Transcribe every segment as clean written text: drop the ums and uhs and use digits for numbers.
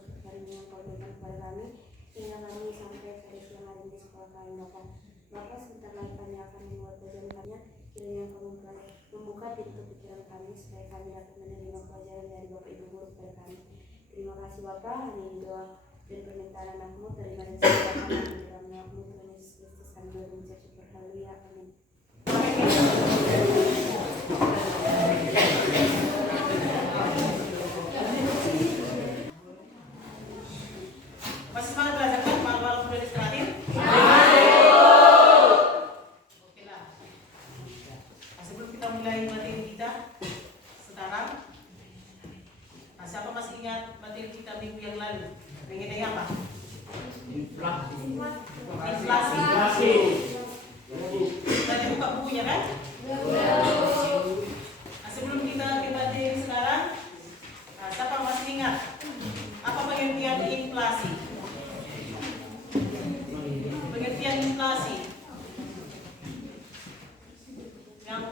terus perlindungan kewajiban kepada kami hingga kami sampai pada siang hari di sekolah kami Bapak sebentar lagi kami akan membuat pelajaran kami. Kiranya kamu membuka pintu pikiran kami supaya kami dapat menerima pelajaran dari Bapak Ibu guru kepada kami. Terima kasih Bapak, hanya doa dan permintaan anakmu terima dan segala kami dalam nama-Mu Tuhan Yesus Kristus kami mengucap syukur. Haleluya, amin. Masih semangat belajar kan? Malam-malam udah istirahatin? Oke lah. Sebelum kita mulai materi kita sekarang, siapa masih ingat materi kita minggu yang lalu? Mengenai apa? Inflasi. Tadi buka bukunya kan? Sebelum kita ke materi sekarang, siapa masih ingat apa pengertian inflasi? Pengertian inflasi yang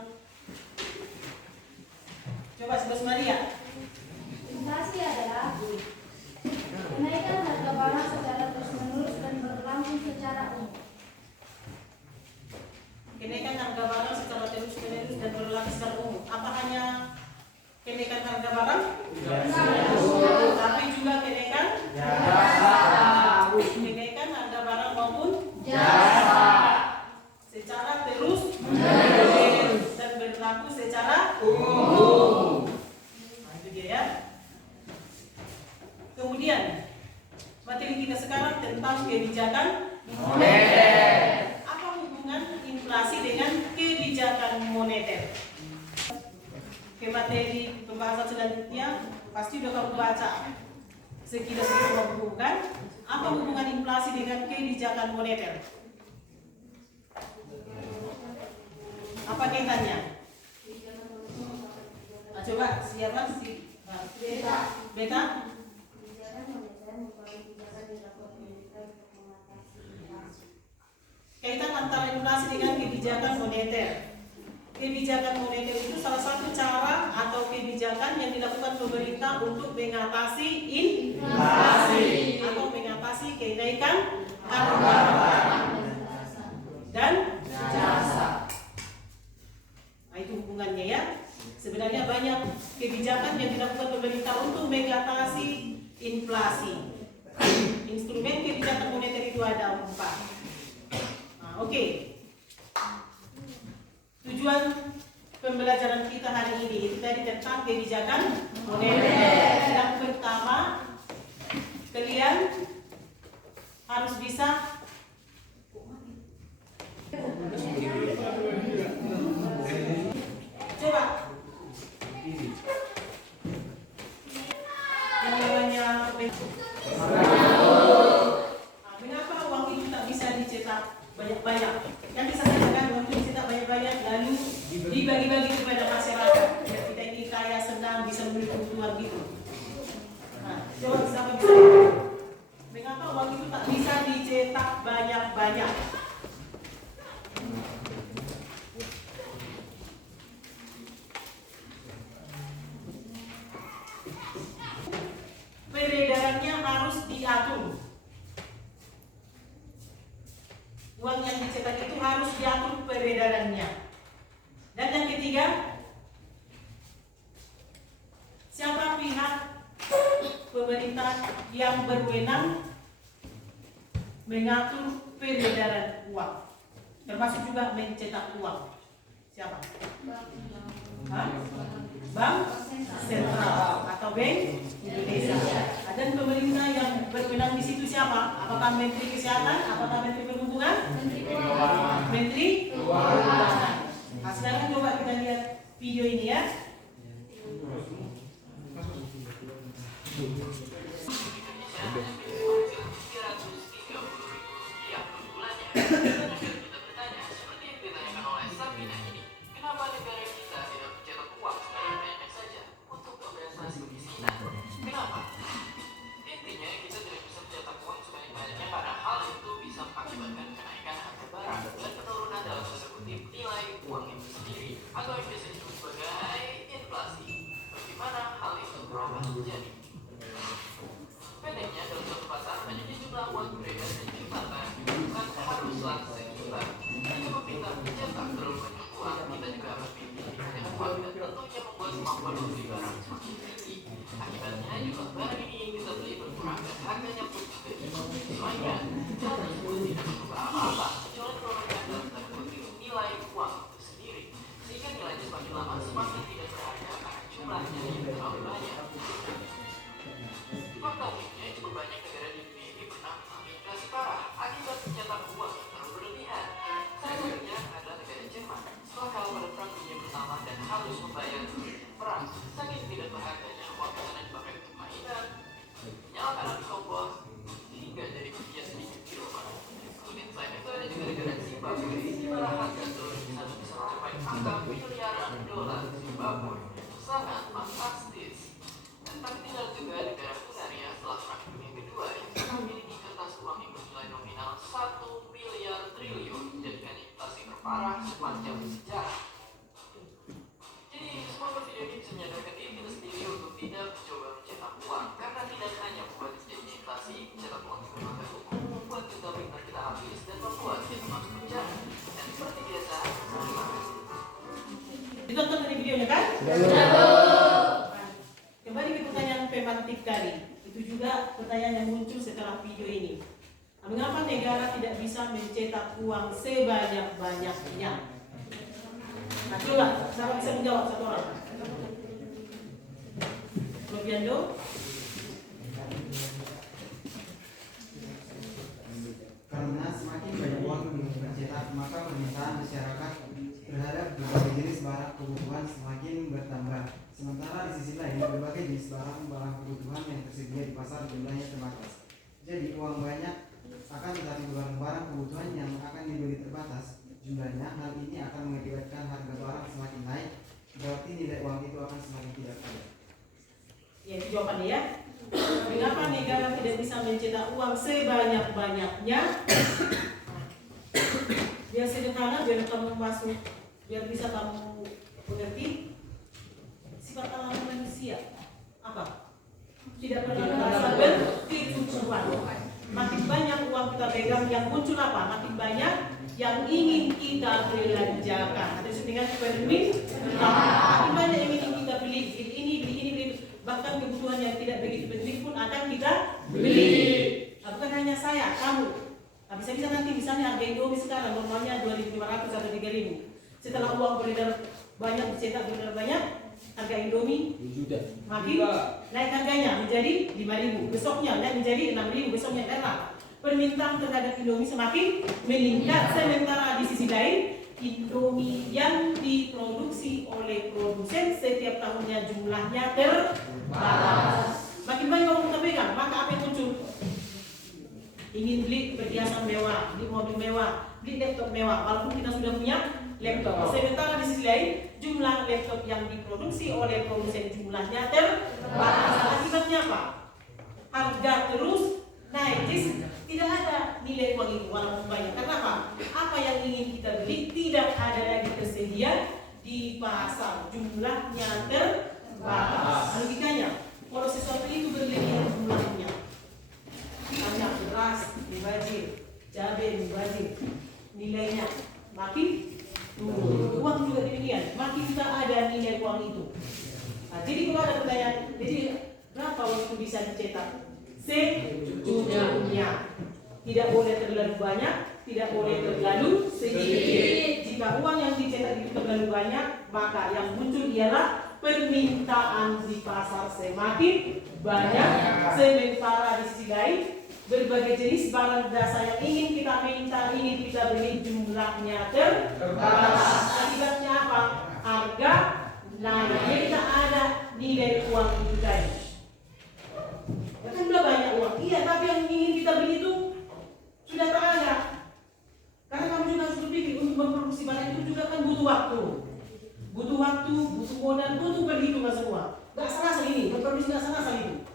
coba sebut Maria. Inflasi adalah kenaikan harga barang secara terus-menerus dan berlangsung secara umum. Kenaikan harga barang secara terus-menerus dan berlangsung secara umum. Apa hanya kenaikan harga barang? Tapi juga kenaikan jasa. Kenaikan harga barang maupun jasa secara terus-menerus dan berlaku secara umum. Nah, itu dia ya. Kemudian materi kita sekarang tentang kebijakan moneter. Apa hubungan inflasi dengan kebijakan moneter? Ke materi pembahasan selanjutnya pasti sudah kamu baca sekilas bukan? Apa hubungan inflasi dengan kebijakan moneter? Apa kaitannya? Nah, coba siapa sih? Beta? Kaitan antara inflasi dengan kebijakan moneter. Kebijakan moneter itu salah satu cara atau kebijakan yang dilakukan pemerintah untuk mengatasi inflasi atau mengatasi kenaikan harga barang dan jasa. Nah, itu hubungannya ya. Sebenarnya banyak kebijakan yang dilakukan pemerintah untuk mengatasi inflasi. Instrumen kebijakan moneter itu ada 4. Nah, oke. Tujuan pembelajaran kita hari ini itu tadi tentang kebijakan moneter. Yang pertama, kalian harus bisa coba yang namanya mengapa uang itu tak bisa dicetak banyak-banyak? Yang bisa saja uang itu dicetak banyak-banyak lalu dibagi-bagi kepada masyarakat. Biar kita ini kaya, senang, bisa membeli kebutuhan gitu. Nah, coba siapa bisa? Mengapa uang itu tak bisa dicetak banyak-banyak? Peredarannya harus diatur. Uang yang dicetak itu harus diatur peredarannya. Dan yang ketiga, siapa pihak pemerintah yang berwenang mengatur peredaran uang, termasuk juga mencetak uang? Siapa? Bank Sentral atau Bank Indonesia. Dan pemerintah yang berwenang di situ siapa? Apakah Menteri Kesehatan? Apakah Menteri Perhubungan? Menteri Keuangan. Nah, sekarang coba kita lihat video ini ya. Atau yang biasa disebut sebagai secara dicopot sehingga jadi ujian sedikit di rumah. Kulit selain itu ada juga negara Zimbabwe di mana harga telur di sana bisa mencapai angka miliaran dolar Zimbabwe. Sangat fantastis. Dan tak tinggal juga negara Hungaria setelah Perang Dunia Kedua yang telah memiliki kertas uang yang bernilai nominal 1 miliar triliun dengan inflasi terparah sepanjang sejarah. Jadi semoga video ini bisa menyadarkan diri kita sendiri untuk tidak mencoba mencetak uang, karena tidak hanya membuat terjadi inflasi, mencetak uang juga melanggar hukum, membuat kita pintar kita habis dan membuat kita masuk penjara. Dan seperti biasa, Ditonton tadi videonya kan? Kembali ke pertanyaan pemantik tadi. Itu juga pertanyaan yang muncul setelah video ini. Mengapa negara tidak bisa mencetak uang sebanyak-banyaknya? Nah, coba, siapa bisa menjawab satu orang? Lobiando? Karena semakin banyak uang yang dicetak, maka permintaan masyarakat terhadap berbagai jenis barang kebutuhan semakin bertambah. Sementara di sisi lain, berbagai jenis barang kebutuhan yang tersedia di pasar jumlahnya terbatas. Jadi uang banyak akan tetapi barang-barang kebutuhan yang akan dibeli terbatas jumlahnya. Hal ini akan mengakibatkan harga barang semakin naik, berarti nilai uang itu akan semakin tidak ada. Ya, itu jawabannya ya. Mengapa negara tidak bisa mencetak uang sebanyak-banyaknya? Biar sederhana, biar kamu masuk, biar bisa kamu mengerti. Sifat alami manusia apa? Tidak pernah merasa berkecukupan. Makin banyak uang kita pegang, yang muncul apa? Makin banyak yang ingin kita belanjakan. Atau dengan permintaan. Makin banyak yang ingin kita beli, ini beli ini beli. Bahkan kebutuhan yang tidak begitu penting pun akan kita beli. Nah, bukan hanya saya, kamu. Nah, bisa-bisa nanti misalnya harga Indomie sekarang normalnya 2.500 atau 3.000. Setelah uang beredar banyak, dicetak beredar banyak, harga Indomie makin naik harganya menjadi 5.000. Besoknya naik menjadi 6.000, besoknya karena permintaan terhadap Indomie semakin meningkat. Sementara di sisi lain, Indomie yang diproduksi oleh produsen setiap tahunnya jumlahnya terbatas. Makin banyak orang kita pegang, maka apa yang muncul? Ingin beli perhiasan mewah, beli mobil mewah, beli laptop mewah, walaupun kita sudah punya laptop. Sementara di sisi lain, jumlah laptop yang diproduksi oleh produsen jumlahnya terbatas. Akibatnya apa? Harga terus naik. Jadi tidak ada nilai uang itu walaupun banyak. Karena apa? Apa yang ingin kita beli tidak ada lagi tersedia di pasar. Jumlahnya terbatas. Logikanya, kalau sesuatu itu berlebihan jumlahnya, banyak beras dibajir, cabai dibajir, nilainya makin turun. Uang juga demikian. Makin tak ada nilai uang itu. Nah, jadi kalau ada pertanyaan, jadi berapa uang itu bisa dicetak? Secukupnya. Tidak boleh terlalu banyak, tidak boleh terlalu sedikit. Jika uang yang dicetak itu terlalu banyak, maka yang muncul ialah permintaan di pasar semakin banyak. Sementara di sisi lain, berbagai jenis barang dasar yang ingin kita minta, ingin kita beli jumlahnya terbatas. Akibatnya apa? Harga naik. Jadi tak ada nilai uang itu tadi. Ya kan sudah banyak uang, iya, tapi yang ingin kita beli itu sudah tak ada. Karena kamu juga harus berpikir untuk memproduksi barang itu juga kan butuh waktu, butuh modal, butuh perhitungan semua. Gak salah ini, memproduksi gak salah itu.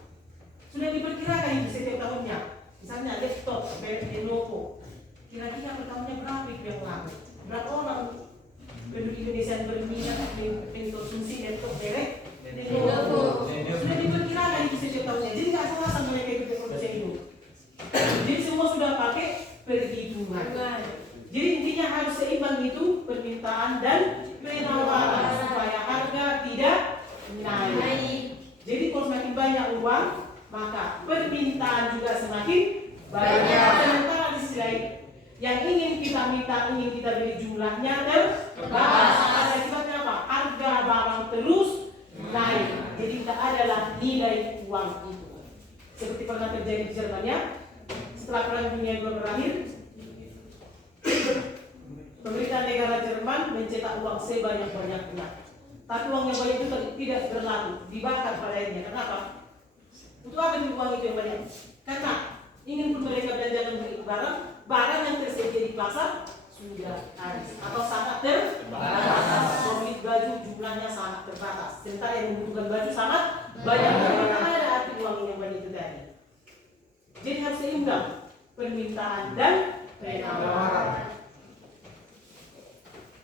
Sudah diperkirakan itu setiap tahunnya. Misalnya laptop, Lenovo, kira-kira per tahunnya berapa itu yang laku? Berapa orang penduduk Indonesia yang berminat mengkonsumsi laptop merek Lenovo? Sudah diperkirakan itu setiap tahunnya. Jadi nggak salah mereka itu produksi itu. Jadi semua sudah pakai perhitungan. Jadi intinya harus seimbang itu permintaan dan penawaran supaya harga tidak naik. Jadi kalau semakin banyak uang, maka permintaan juga semakin banyak. Sementara di sisi lain, yang ingin kita minta, ingin kita beli jumlahnya terbatas. Akibatnya apa? Harga barang terus naik. Jadi tidak adalah nilai uang itu. Seperti pernah terjadi di Jerman, setelah Perang Dunia II berakhir, pemerintah negara Jerman mencetak uang sebanyak-banyaknya. Tapi uang yang banyak itu tidak berlaku, dibakar pada akhirnya. Kenapa? Untuk apa uang itu yang banyak? itu barang yang tersedia di pasar sudah habis atau sangat terbatas. Pembeli baju jumlahnya sangat terbatas. Sementara yang membutuhkan baju sangat banyak. Bagaimana ada arti uang yang banyak itu tadi? Jadi harus seimbang permintaan dan penawaran.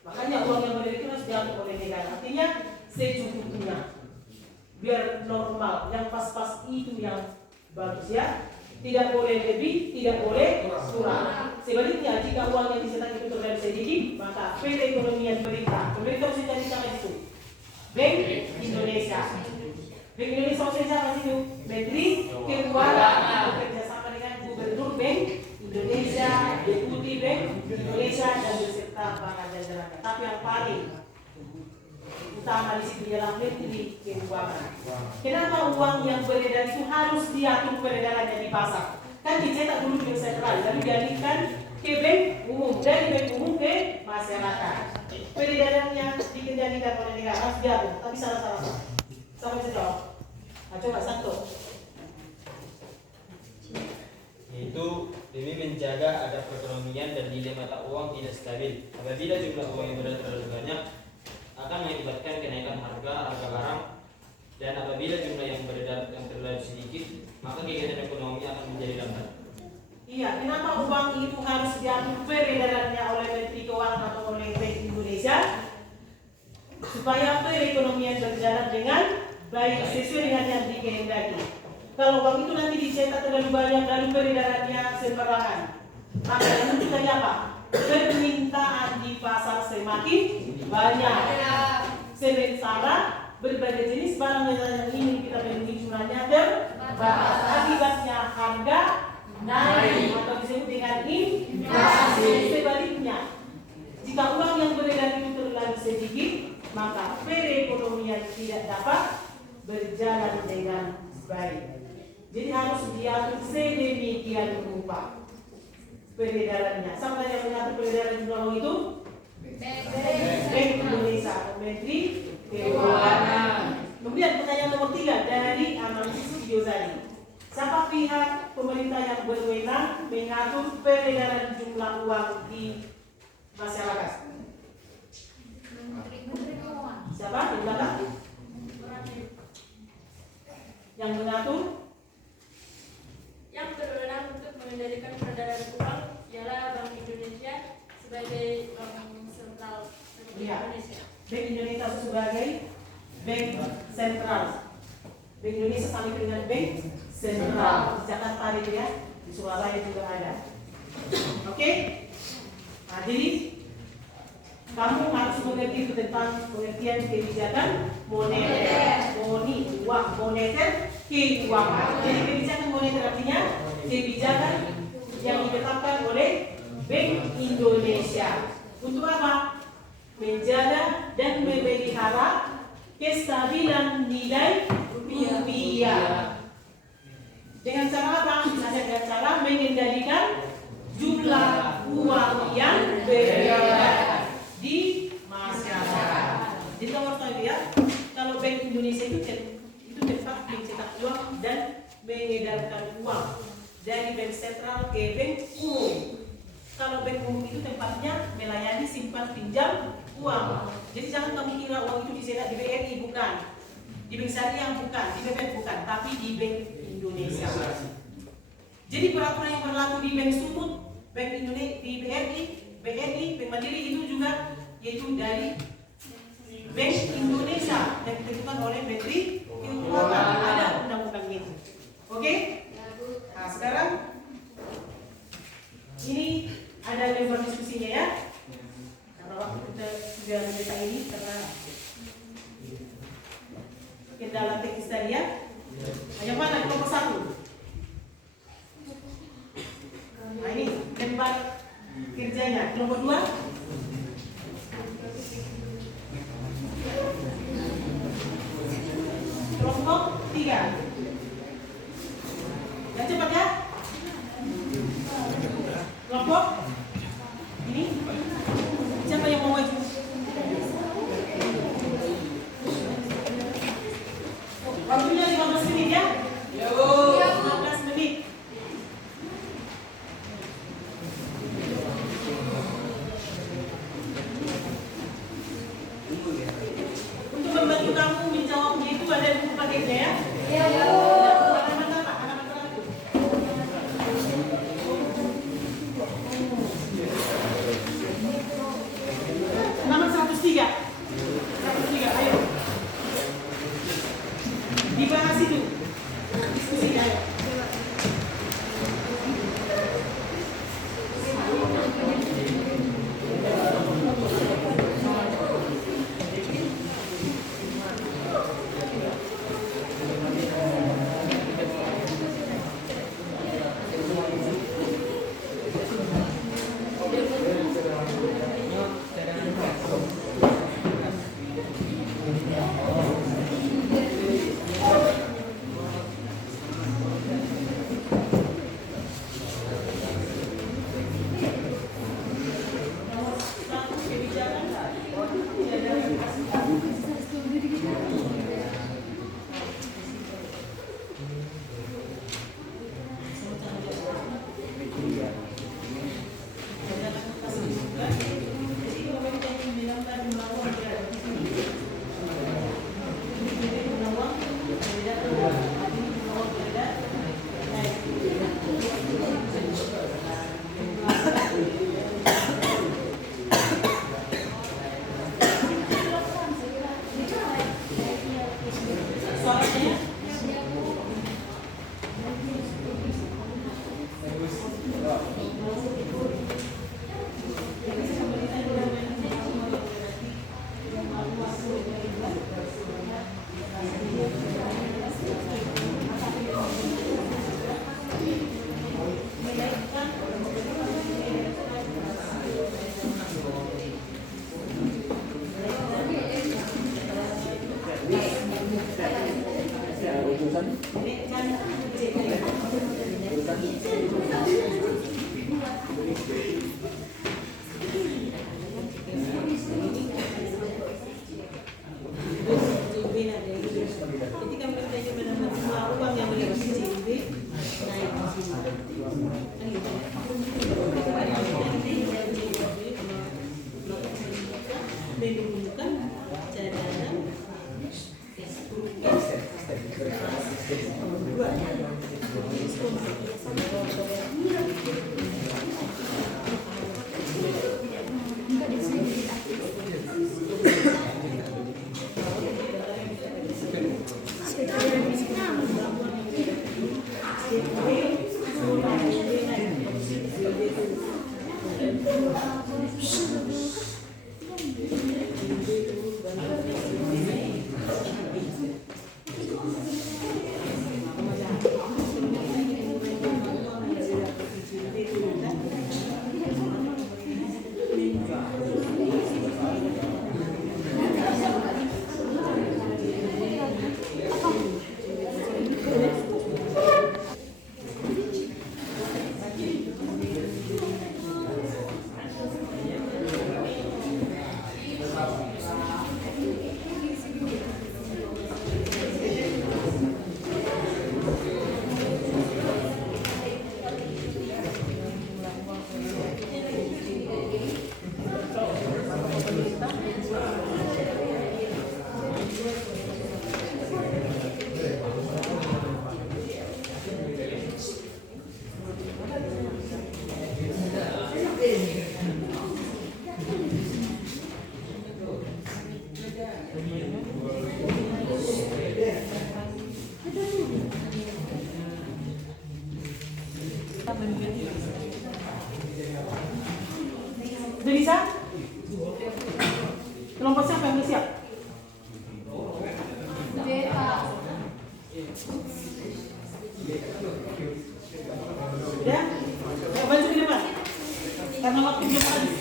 Makanya uang yang beredar itu harus diatur oleh negara. Artinya secukupnya, biar normal, yang pas-pas itu yang bagus ya. Tidak boleh lebih, tidak boleh kurang. Sebaliknya, jika uang yang dicetak itu terlalu sedikit, maka perekonomian pemerintah mesti cari cara itu. Bank Indonesia. Bank Indonesia mesti cari itu. Menteri Keuangan bekerja sama dengan Gubernur Bank Indonesia, Deputi Bank Indonesia, dan beserta para jajarannya. Tapi yang paling utama di situ ialah Menteri Keuangan. Kenapa uang yang beredar itu harus diatur peredarannya di pasar? Kan dicetak dulu di sentral, lalu dialihkan ke bank umum, dari bank umum ke masyarakat. Peredarannya dikendalikan oleh negara, harus diatur, tapi salah-salah. Sampai sejauh. Nah, coba satu. Yaitu demi menjaga ada perekonomian dan nilai mata uang tidak stabil. Apabila jumlah uang yang beredar terlalu banyak, akan mengakibatkan kenaikan harga barang, dan apabila jumlah yang beredar yang terlalu sedikit, maka kegiatan ekonomi akan menjadi lambat. Iya, kenapa uang itu harus diatur peredarannya oleh Menteri Keuangan atau oleh Bank Indonesia? Supaya perekonomian berjalan dengan baik sesuai dengan yang dikehendaki. Kalau uang itu nanti dicetak terlalu banyak lalu peredarannya sembarangan, maka yang menunjukkannya apa? Permintaan di pasar semakin banyak. Sementara berbagai jenis barang yang ingin kita beli jumlahnya terbatas. Akibatnya harga naik atau disebut dengan inflasi. Sebaliknya, jika uang yang beredar itu terlalu sedikit, maka perekonomian tidak dapat berjalan dengan baik. Jadi harus diatur sedemikian rupa peredarannya. Siapa yang mengatur peredaran jumlah uang itu? Bank Indonesia atau Menteri Keuangan. Kemudian pertanyaan nomor 3 dari analisis video tadi. Siapa pihak pemerintah yang berwenang mengatur peredaran jumlah uang di masyarakat? Siapa di belakang? Yang mengatur? Yang berwenang untuk mengendalikan peredaran uang ialah Bank Indonesia sebagai bank sentral Indonesia. Bank Indonesia sebagai bank sentral. Bank Indonesia sama dengan bank sentral. Di Jakarta itu ya, di Surabaya juga ada. Oke? Nah, jadi kamu harus mengerti tentang pengertian kebijakan moneter, uang moneter, keuangan. Jadi kebijakan moneter artinya kebijakan yang ditetapkan oleh Bank Indonesia. Untuk apa? Menjaga dan memelihara kestabilan nilai rupiah. Dengan cara apa? Misalnya dengan cara mengendalikan jumlah uang yang beredar di masyarakat. Jadi kamu harus tahu ya, kalau Bank Indonesia itu tempat mencetak uang dan mengedarkan uang dari bank sentral ke bank umum. Kalau bank umum itu tempatnya melayani simpan pinjam uang. Jadi jangan kamu kira uang itu dicetak di BRI, bukan. Di Bank Syariah bukan, di BPN bukan, tapi di Bank Indonesia. Jadi peraturan yang berlaku di Bank Sumut, Bank Indonesia, di BRI, Bank Mandiri itu juga yaitu dari Bank Indonesia yang ditentukan oleh Menteri Keuangan. Ada undang-undang itu. Oke? Nah sekarang ini ada lebar diskusinya ya. Karena waktu kita sudah mendesak ini karena kendala teknis tadi ya. Yang mana kelompok 1? Nah ini lembar kerjanya. Kelompok 2? Kelompok 3. Yang cepat ya. Kelompok ini. Siapa yang mau maju? Waktunya 15 menit ya. 15 menit. Ketika mereka ingin menerima uang yang melewati CIB, naik di sini. Menunjukkan cadangan Udah bisa? Kelompok siapa yang udah siap? Udah? Ayo maju ke depan. Karena waktu belum habis.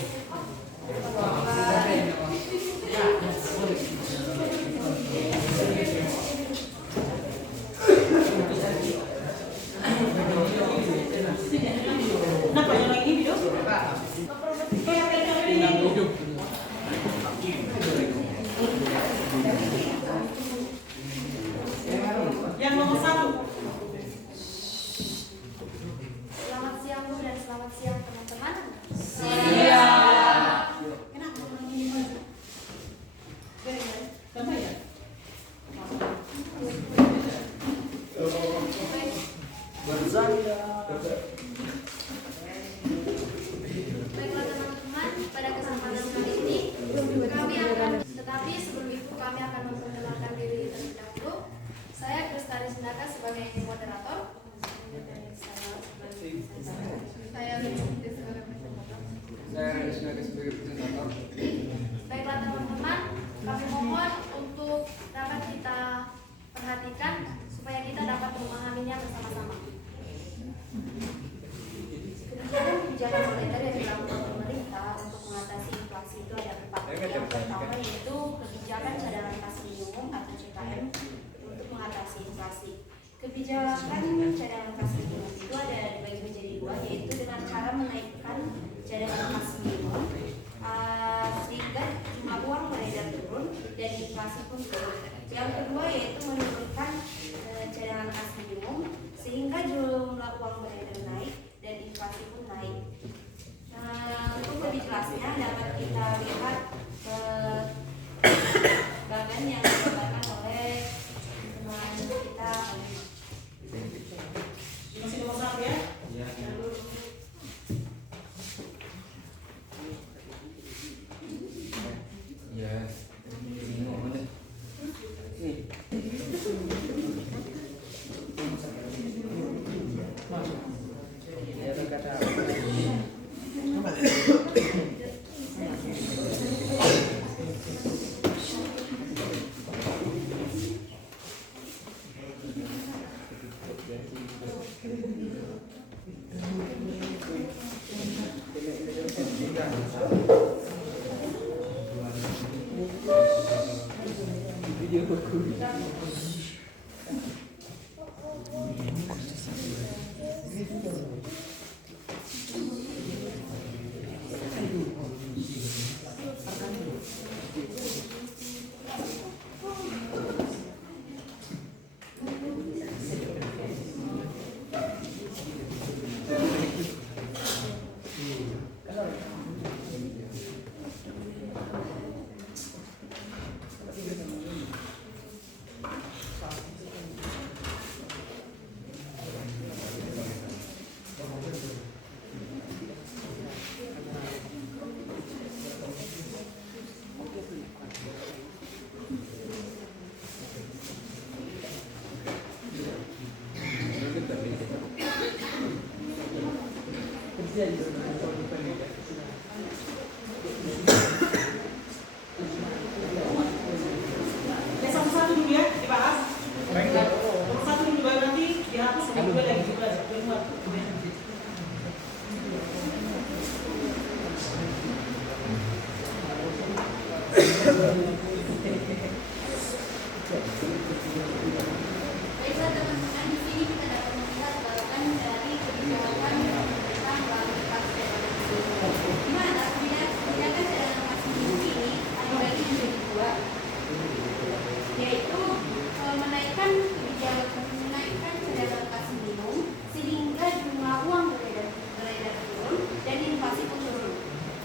Kenapa yang lagi ini dong? Yang nomor 1. Selamat siang Bu dan selamat siang teman-teman. Siap. Kenapa orang ini maju? Kenapa ya? Baiklah teman-teman, pada kesempatan kali ini sebelum itu kami akan memperkenalkan diri terlebih dahulu. Saya Kristari Sindaka sebagai moderator. Saya sebagai presentator. Baiklah teman-teman, kami mohon untuk dapat kita perhatikan supaya kita dapat memahaminya bersama-sama. Kebijakan moneter yang dilakukan pemerintah untuk mengatasi inflasi itu ada 4. Yang pertama yaitu kebijakan cadangan kas minimum atau CKM untuk mengatasi inflasi. Kebijakan cadangan kas minimum itu ada dibagi menjadi 2, yaitu dengan cara menaikkan cadangan kas minimum sehingga jumlah uang beredar turun dan inflasi pun turun. Yang kedua yaitu menurunkan cadangan kas minimum sehingga jumlah uang beredar naik dan inflasi pun naik. Untuk lebih jelasnya dapat kita lihat bagan yang digambarkan oleh teman kita. Masih nomor 1 ya? Video Ya satu-satu dulu ya dibahas. Nomor 1 dulu baru nanti dihapus, nomor 2 lagi juga. Baiklah teman-teman, di sini kita dapat melihat balapan dari kebijakan pemerintah melalui kas cadangan minimum. Di mana kebijakan cadangan kas minimum ini dibagi menjadi dua, yaitu menaikkan cadangan kas minimum sehingga jumlah uang beredar turun dan inflasi pun turun.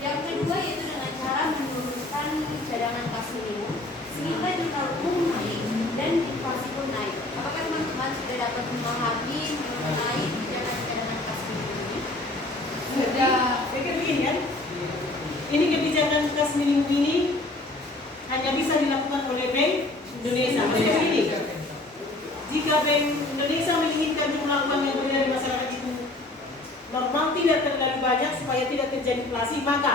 Yang kedua yaitu dengan cara menurunkan cadangan kas minimum sehingga jumlah umum naik dan inflasi pun naik. Apakah teman-teman sudah dapat memahami mengenai kebijakan cadangan kas minimum ini? Sudah. Pikir begini kan? Ini kebijakan kas minimum ini hanya bisa dilakukan oleh Bank Indonesia. Maksudnya begini, jika Bank Indonesia menginginkan jumlah uang yang beredar di masyarakat itu normal, tidak terlalu banyak supaya tidak terjadi inflasi, maka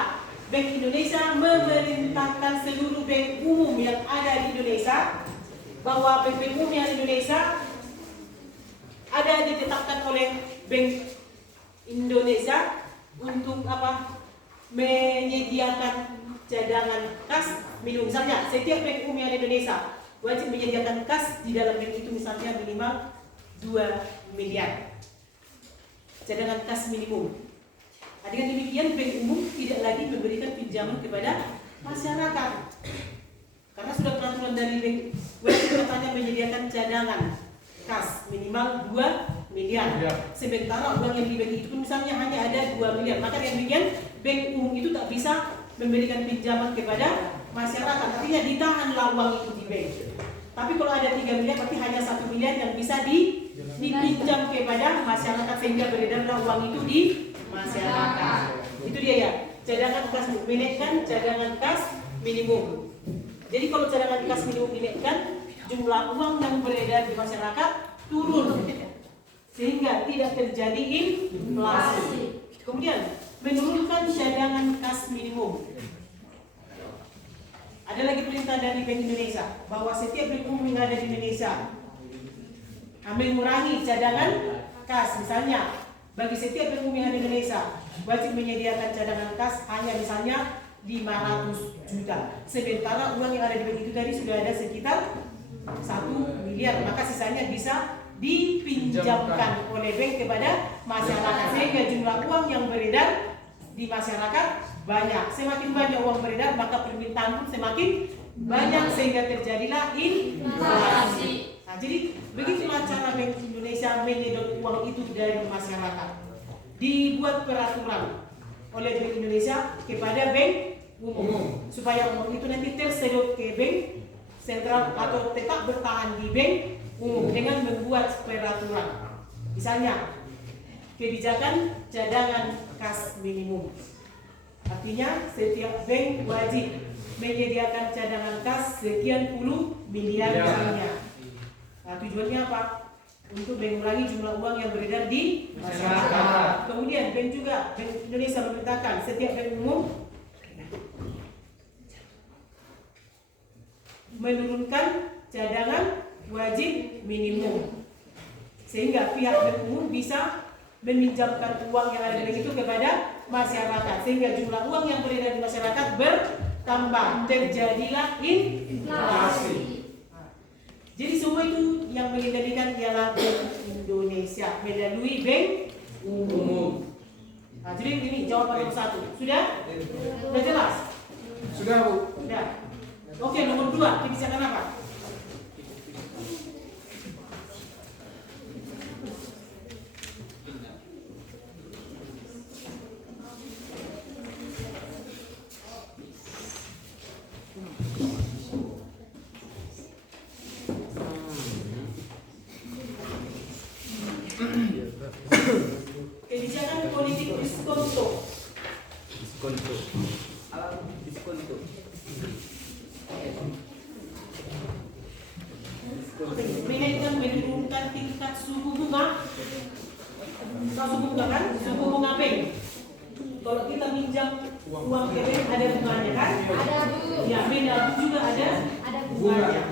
Bank Indonesia memerintahkan seluruh bank umum yang ada di Indonesia bahwa bank umum yang di Indonesia ada ditetapkan oleh Bank Indonesia untuk apa? Menyediakan cadangan kas minimum. Misalnya setiap bank umum yang di Indonesia wajib menyediakan kas di dalam bank itu misalnya minimal 2 miliar cadangan kas minimum. Dengan demikian bank umum tidak lagi memberikan pinjaman kepada masyarakat karena sudah peraturan dari bank wajib katanya menyediakan cadangan kas minimal 2 miliar. Sementara uang yang di bank itu pun misalnya hanya ada 2 miliar. Maka dengan demikian bank umum itu tak bisa memberikan pinjaman kepada masyarakat. Artinya ditahanlah uang itu di bank. Tapi kalau ada 3 miliar berarti hanya 1 miliar yang bisa dipinjam kepada masyarakat sehingga beredarlah uang itu di masyarakat. Itu dia ya, cadangan kas dinaikkan, cadangan kas minimum. Jadi kalau cadangan kas minimum dinaikkan, jumlah uang yang beredar di masyarakat turun sehingga tidak terjadi inflasi. Kemudian menurunkan cadangan kas minimum. Ada lagi perintah dari Bank Indonesia bahwa setiap bank umum yang ada di Indonesia mengurangi cadangan kas. Misalnya bagi setiap bank umum yang ada di Indonesia wajib menyediakan cadangan kas hanya misalnya 500 juta. Sementara uang yang ada di bank itu tadi sudah ada sekitar 1 miliar. Maka sisanya bisa dipinjamkan oleh bank kepada masyarakat sehingga jumlah uang yang beredar di masyarakat banyak. Semakin banyak uang beredar maka permintaan pun semakin banyak sehingga terjadilah inflasi. Nah, jadi begitulah cara Bank Indonesia menyedot uang itu dari masyarakat. Dibuat peraturan oleh Bank Indonesia kepada bank umum supaya uang itu nanti tersedot ke bank sentral atau tetap bertahan di bank umum dengan membuat peraturan. Misalnya kebijakan cadangan kas minimum. Artinya setiap bank wajib menyediakan cadangan kas sekian puluh miliar misalnya. Nah, tujuannya apa? Untuk mengurangi jumlah uang yang beredar di masyarakat. Kemudian bank juga, Bank Indonesia memerintahkan setiap bank umum menurunkan cadangan wajib minimum sehingga pihak bank umum bisa meminjamkan uang yang ada di bank itu kepada masyarakat sehingga jumlah uang yang beredar di masyarakat bertambah, terjadilah inflasi. Jadi semua itu yang mengendalikan ialah Bank Indonesia melalui bank umum. Nah, jadi ini jawaban nomor 1. Sudah? Sudah jelas? Sudah, Bu. Sudah. Oke, nomor 2, kebijakan apa? Kebijakan politik diskonto. Menaikkan menurunkan tingkat suku bunga. Suku bunga kan? Suku bunga bank. Kalau kita minjam uang ke bank ada bunganya kan? Ada Bu. Ya, beda juga ada Ada Bu. bunganya.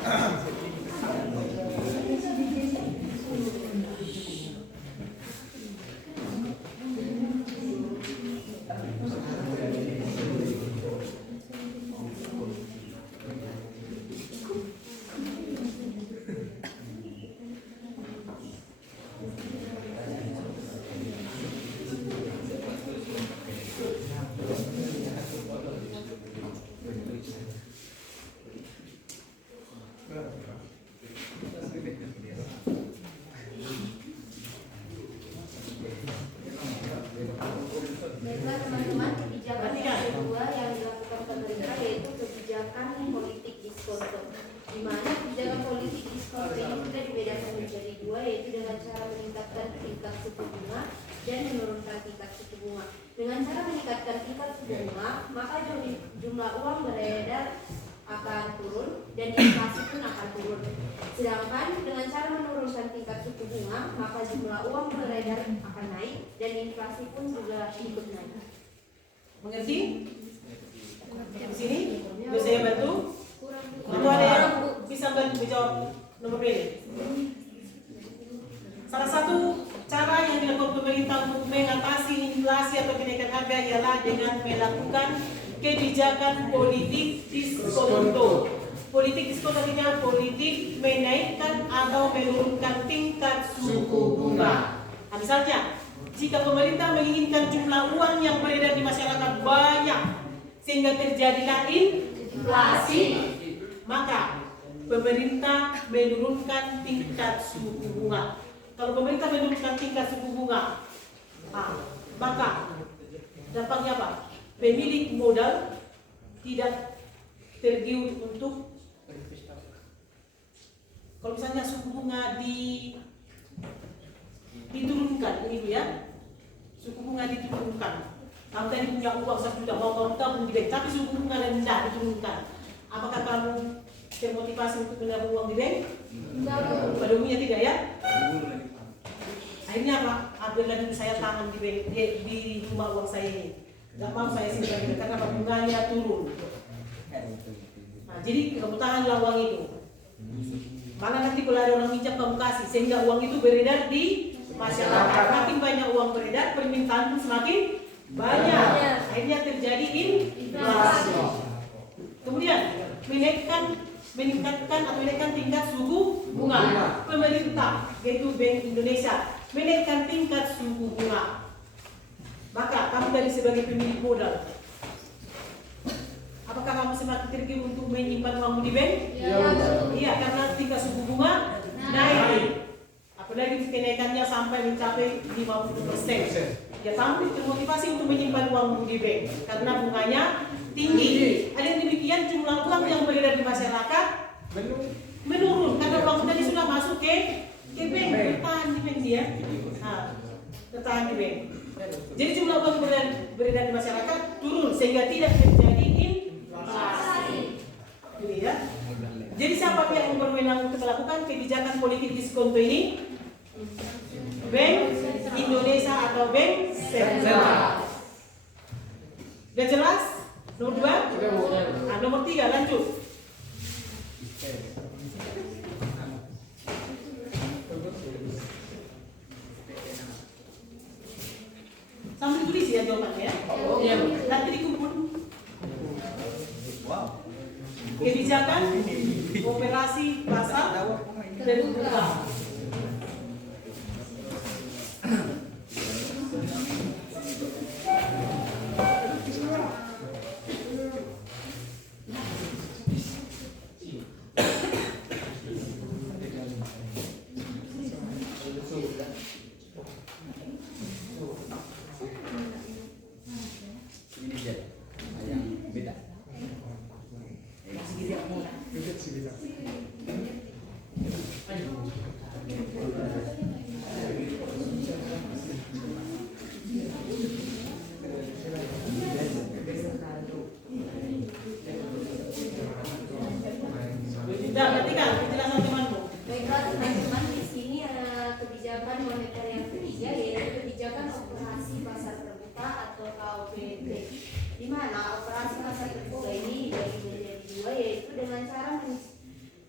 Baiklah teman-teman, kebijakan yang kedua yang dilakukan pemerintah yaitu kebijakan politik diskonto. Di mana kebijakan politik diskonto ini sudah dibedakan menjadi dua, yaitu dengan cara meningkatkan tingkat suku bunga dan menurunkan tingkat suku bunga. Dengan cara meningkatkan tingkat suku bunga, maka jumlah uang beredar akan turun dan inflasi pun akan turun. Sedangkan dengan cara menurunkan tingkat suku bunga, maka jumlah uang beredar akan naik dan inflasi pun juga ikut naik. Mengerti? Di sini bisa saya bantu? Atau ada yang bisa bantu menjawab nomor B? Salah satu cara yang dilakukan pemerintah untuk mengatasi inflasi atau kenaikan harga ialah dengan melakukan kebijakan politik diskonto. Politik diskonto artinya politik menaikkan atau menurunkan tingkat suku bunga. Nah, misalnya, jika pemerintah menginginkan jumlah uang yang beredar di masyarakat banyak sehingga terjadilah inflasi, maka pemerintah menurunkan tingkat suku bunga. Kalau pemerintah menurunkan tingkat suku bunga, maka dampaknya apa? Pemilik modal tidak tergiur untuk, kalau misalnya suku bunga diturunkan, ini Bu ya, suku bunga diturunkan. Kamu tadi punya uang 1 juta, mau tabung di bank, tapi suku bunga rendah diturunkan. Apakah kamu termotivasi untuk menabung uang di bank? Pada umumnya tidak ya. Akhirnya apa? Ambil lagi saya tangan di bank, di rumah uang saya ini. Gak mau saya simpan karena bunganya turun. Nah, jadi kamu tahanlah uang itu. Malah nanti kalau ada orang minjam kamu kasih, sehingga uang itu beredar di masyarakat. Makin banyak uang beredar, permintaan pun semakin banyak. Akhirnya terjadi inflasi. Kemudian meningkatkan atau menaikkan tingkat suku bunga. Pemerintah, yaitu Bank Indonesia, menaikkan tingkat suku bunga. Maka kamu dari sebagai pemilik modal, apakah kamu semakin tergiur untuk menyimpan uangmu di bank? Iya, karena tingkat suku bunga naik. Apalagi kenaikannya sampai mencapai 50%. Ya, kamu termotivasi untuk menyimpan uangmu di bank karena bunganya tinggi. Ada yang demikian, jumlah uang yang beredar di masyarakat menurun karena uang tadi sudah masuk ke bank, bertahan di bank dia. Bertahan di bank. Jadi jumlah uang beredar di masyarakat turun sehingga tidak terjadi inflasi. Ini ya. Jadi siapa yang berwenang untuk melakukan kebijakan politik diskonto ini? Bank Indonesia atau Bank Sentral. Sudah jelas? Nomor 2? Nomor 3 lanjut. Sambil tulis ya jawabannya. Nanti dikumpul. Kebijakan operasi pasar terbuka. di mana operasi pasar terbuka ini dibagi menjadi dua, yaitu dengan cara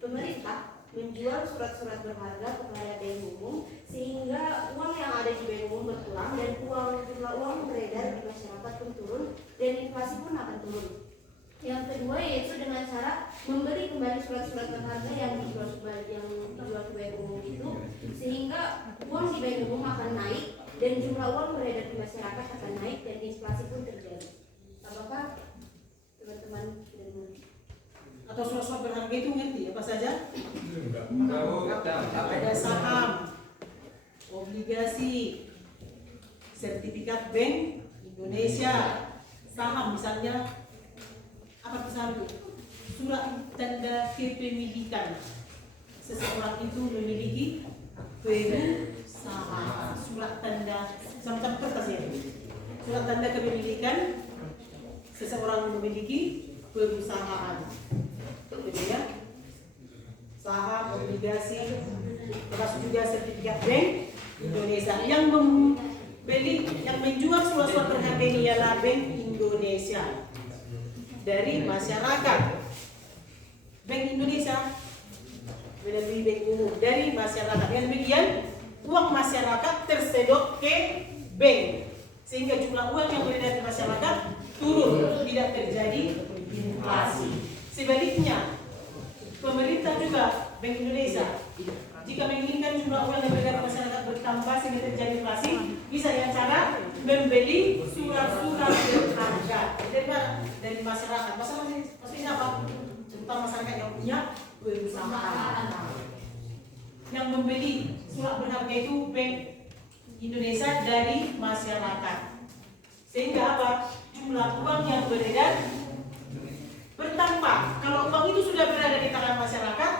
pemerintah menjual surat-surat berharga kepada bank umum sehingga uang yang ada di bank umum berkurang dan jumlah uang beredar di masyarakat pun turun dan inflasi pun akan turun. Yang kedua yaitu dengan cara membeli kembali surat-surat berharga yang dijual ke bank umum itu sehingga uang di bank umum akan naik dan jumlah uang beredar di masyarakat akan naik dan inflasi pun terjadi. Apakah teman-teman sudah mengerti? Atau surat-surat berharga itu ngerti apa saja? Ada saham, obligasi, sertifikat Bank Indonesia, saham misalnya apa itu saham itu? Surat tanda kepemilikan. Seseorang itu memiliki perusahaan. Surat tanda semacam kertas ya. Surat tanda kepemilikan seseorang memiliki perusahaan. Gitu ya. Saham, obligasi, termasuk juga sertifikat Bank Indonesia. Yang membeli, yang menjual surat-surat berharga ini ialah Bank Indonesia dari masyarakat. Bank Indonesia melalui bank umum dari masyarakat. Dengan demikian uang masyarakat tersedot ke bank sehingga jumlah uang yang beredar di masyarakat turun, tidak terjadi inflasi. Sebaliknya pemerintah juga Bank Indonesia jika menginginkan jumlah uang yang beredar di masyarakat bertambah sehingga terjadi inflasi, bisa dengan cara membeli surat-surat berharga dari mana? Dari masyarakat. Maksudnya apa? Terutama masyarakat yang punya perusahaan. Yang membeli surat berharga itu Bank Indonesia dari masyarakat. Sehingga apa? Jumlah uang yang beredar bertambah. Kalau uang itu sudah berada di tangan masyarakat,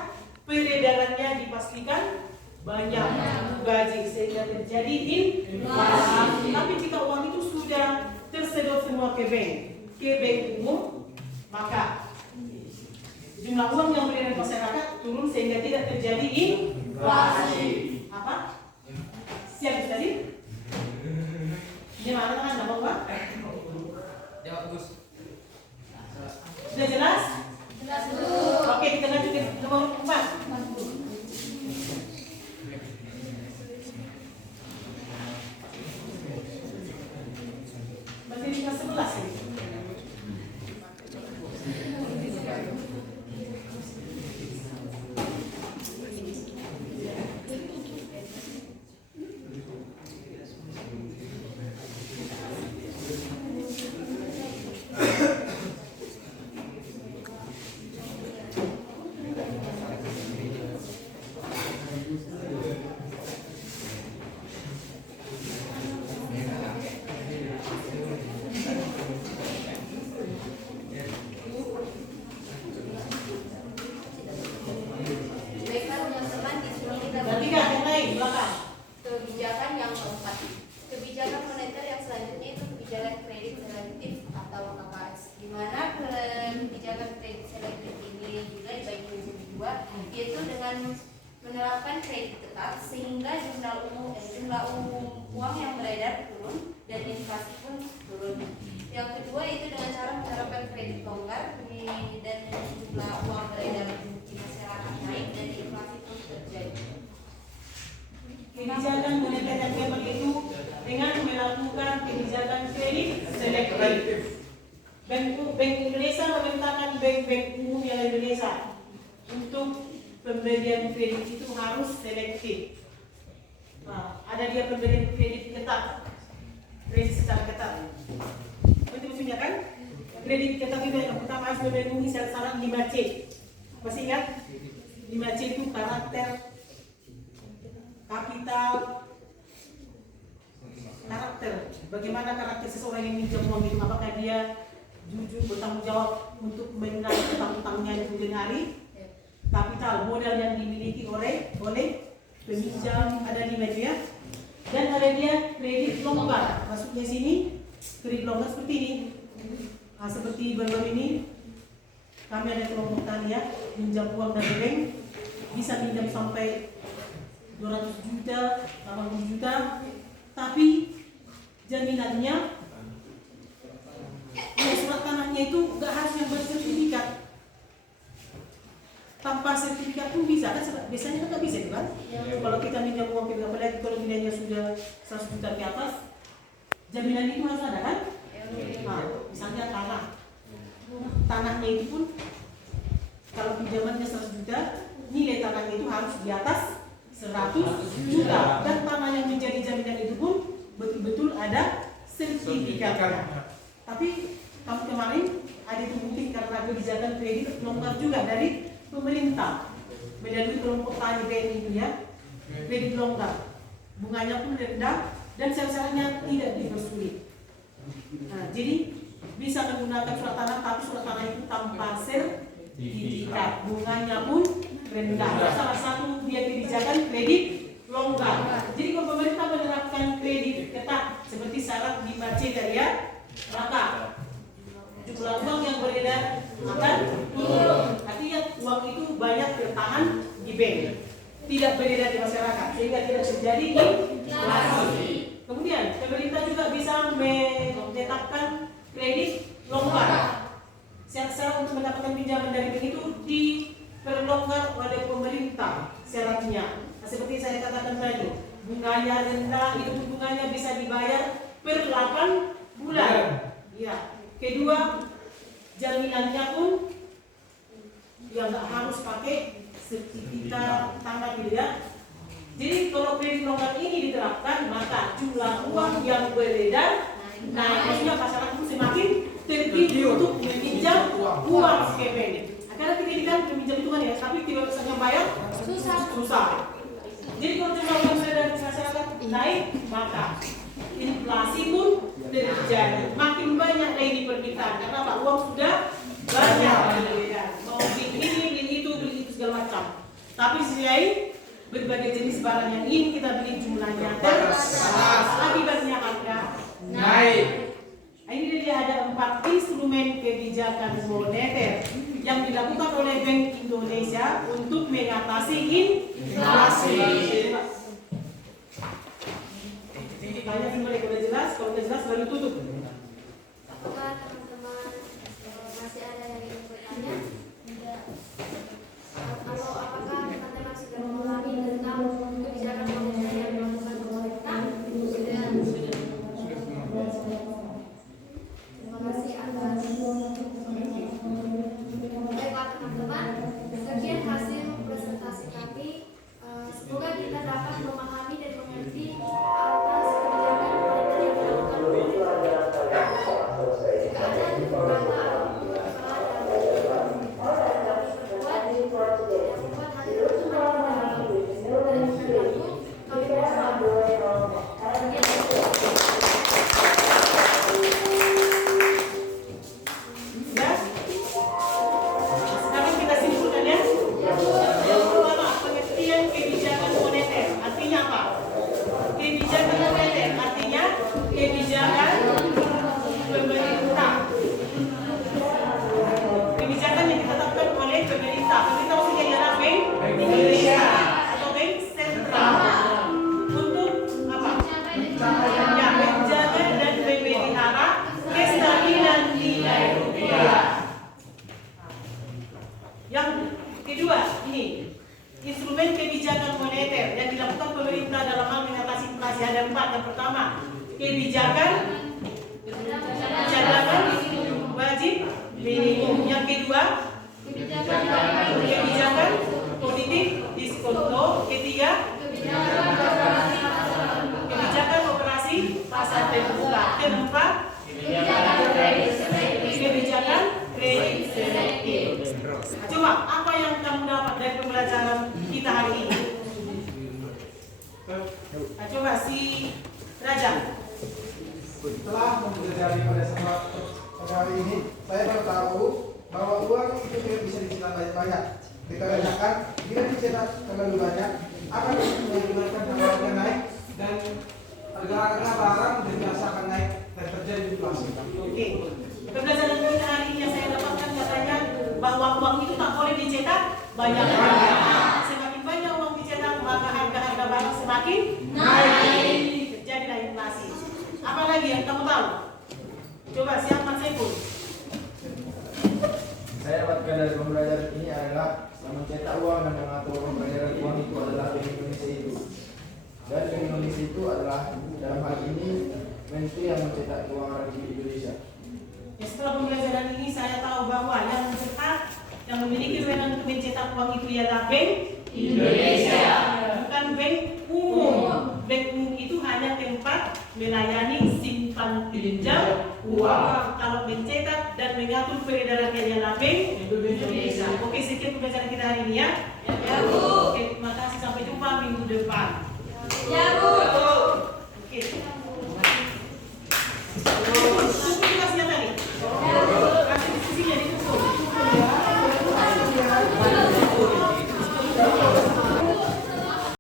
peredarannya dipastikan banyak gaji sehingga terjadi inflasi. Tapi jika uang itu sudah tersedot semua ke bank umum, maka jumlah uang yang beredar di masyarakat turun sehingga tidak terjadi inflasi. Apa? Siap tadi? Ini mana kan nama Pak? Jawab Gus. Sudah jelas? Jelas Bu. Oke, kita lanjut ke nomor 4. Masih di kelas 11 ini. Baiklah teman-teman, di sini kita Dan tiga yang lain belakang. kebijakan yang keempat. Kebijakan moneter yang selanjutnya itu kebijakan kredit selektif atau KKS. Di mana kebijakan kredit selektif ini juga dibagi menjadi dua, yaitu dengan menerapkan kredit ketat sehingga jumlah uang yang beredar turun dan inflasi pun turun. Yang kedua itu dengan cara menerapkan kredit longgar dan jumlah uang beredar di masyarakat naik dan inflasi pun terjadi. Kebijakan moneter yang keempat itu dengan melakukan kebijakan kredit selektif. Bank Indonesia memintakan bank-bank umum yang Indonesia untuk pemberian kredit itu harus selektif. Nah, ada dia pemberian kredit ketat, kredit secara ketat. Itu maksudnya kan? Kredit ketat itu yang pertama harus memenuhi syarat 5C. Masih ingat? 5C itu karakter, kapital, karakter. Bagaimana karakter seseorang yang minjam uang itu? Apakah dia jujur bertanggung jawab untuk menagih utang-utangnya di kemudian hari? Kapital, modal yang dimiliki oleh peminjam, ada 5 itu ya. Dan ada dia kredit longgar. Masuknya sini kredit longgar seperti ini. Nah, seperti belum ini kami ada kelompok tani ya, minjam uang dari bank, bisa minjam sampai 200 juta, 80 juta, tapi jaminannya surat itu nggak harus yang bersertifikat. Tanpa sertifikat pun bisa kan, biasanya kan nggak bisa kan? Kalau kita minjam uang kita, apalagi kalau nilainya sudah 100 juta ke atas, jaminan itu harus ada kan? Nah, misalnya tanahnya itu pun kalau pinjamannya 100 juta, nilai tanahnya itu harus di atas 100 juta, dan tanah yang menjadi jaminan itu pun betul-betul ada sertifikatnya. Tapi tahun kemarin ada terbukti karena kebijakan kredit longgar juga dari pemerintah melalui kelompok tani BNI itu ya, kredit longgar, bunganya pun rendah dan syarat-syaratnya tidak dipersulit. Nah, jadi bisa menggunakan surat tanah, tapi surat tanah itu tanpa sertifikat, bunganya pun rendah. Salah satu dia kebijakan kredit longgar. Jadi kalau pemerintah menerapkan kredit ketat seperti syarat dibaca dari ya, maka jumlah uang yang beredar akan turun. Artinya uang itu banyak bertahan di bank, tidak beredar di masyarakat, sehingga tidak terjadi inflasi. Kemudian pemerintah juga bisa menetapkan kredit longgar. Syarat untuk mendapatkan pinjaman dari bank itu diperlonggar oleh pemerintah syaratnya. Nah, seperti saya katakan tadi, bunganya rendah, itu bunganya bisa dibayar per 8 bulan. Ya. Kedua, jaminannya pun ya nggak harus pakai sertifikat tanah gitu ya. Jadi kalau kredit longgar ini diterapkan, maka jumlah uang yang beredar naik, maksudnya masyarakat itu semakin terpilih untuk meminjam uang ke bank. Karena kita kan meminjam itu kan ya, tapi tidak bisa bayar susah. Jadi kalau jumlah uang beredar di masyarakat naik, maka inflasi pun terjadi. Makin banyak lagi permintaan karena Pak uang sudah banyak beredar. Mau beli ini, beli itu segala macam. Tapi selain berbagai jenis barang yang ingin kita beli jumlahnya terbatas, akibatnya harga naik. Ini dia ada 4 instrumen kebijakan moneter yang dilakukan oleh Bank Indonesia untuk mengatasi inflasi. Tanya sebenarnya udah jelas, kalau udah jelas baru tutup. Apakah teman-teman masih ada yang ingin bertanya? Atau apakah teman-teman sudah memahami tentang kebijakan moneter yang dilakukan pemerintah? Terima kasih atas. Baiklah teman-teman, sekian hasil presentasi kami. Semoga kita dapat memahami dan mengerti atas kebijakan moneter yang dilakukan pemerintah. Jika ada kekurangan ataupun kesalahan dalam kebijakan kami berbuat yang membuat hal itu dari perilaku kami mohon. Ya, sekarang kita simpulkan ya. Yang pertama, pengertian kebijakan moneter artinya apa? Kebijakan moneter artinya kebijakan pemerintah. Kebijakan yang ditetapkan oleh pemerintah. Pemerintah maksudnya ialah Bank Indonesia atau Bank Sentral untuk apa? Ya, menjaga dan memelihara kestabilan nilai rupiah. Yang kedua, ini instrumen kebijakan moneter yang dilakukan pemerintah dalam hal mengatasi inflasi ada 4. Yang pertama, kebijakan cadangan wajib minimum. Yang kedua, kebijakan politik diskonto. Ketiga, kebijakan operasi pasar terbuka. Keempat, kebijakan kredit selektif. Coba apa yang kamu dapat dari pembelajaran kita hari ini? Coba si Raja. Setelah mempelajari pada hari ini, saya baru tahu bahwa uang itu tidak bisa dicetak banyak-banyak. Dikarenakan jika dicetak terlalu banyak, akan menyebabkan harga naik dan harga barang biasa akan naik dan terjadi inflasi. Oke. Pembelajaran kita hari ini yang saya dapatkan katanya bahwa uang itu tak boleh dicetak banyak-banyak. Semakin banyak uang dicetak, maka harga-harga barang semakin naik. Terjadilah inflasi. Apa lagi yang kamu tahu? Coba siapa Saiful? dapatkan dari pembelajaran ini adalah mencetak uang dan mengatur pembayaran uang itu adalah Bank Indonesia itu. Dan Bank Indonesia itu adalah dalam hal ini Menteri yang mencetak keuangan Republik Indonesia. Ya, setelah pembelajaran ini saya tahu bahwa yang mencetak, yang memiliki wewenang untuk mencetak uang itu ialah Bank Indonesia, bukan bank umum. Bank umum itu hanya tempat melayani simpan pinjam uang. Kalau mencetak dan mengatur peredarannya ialah Bank Indonesia. Oke, sekian pembelajaran kita hari ini ya. Ya Bu. Oke, terima kasih, sampai jumpa minggu depan. Ya Bu. Oke.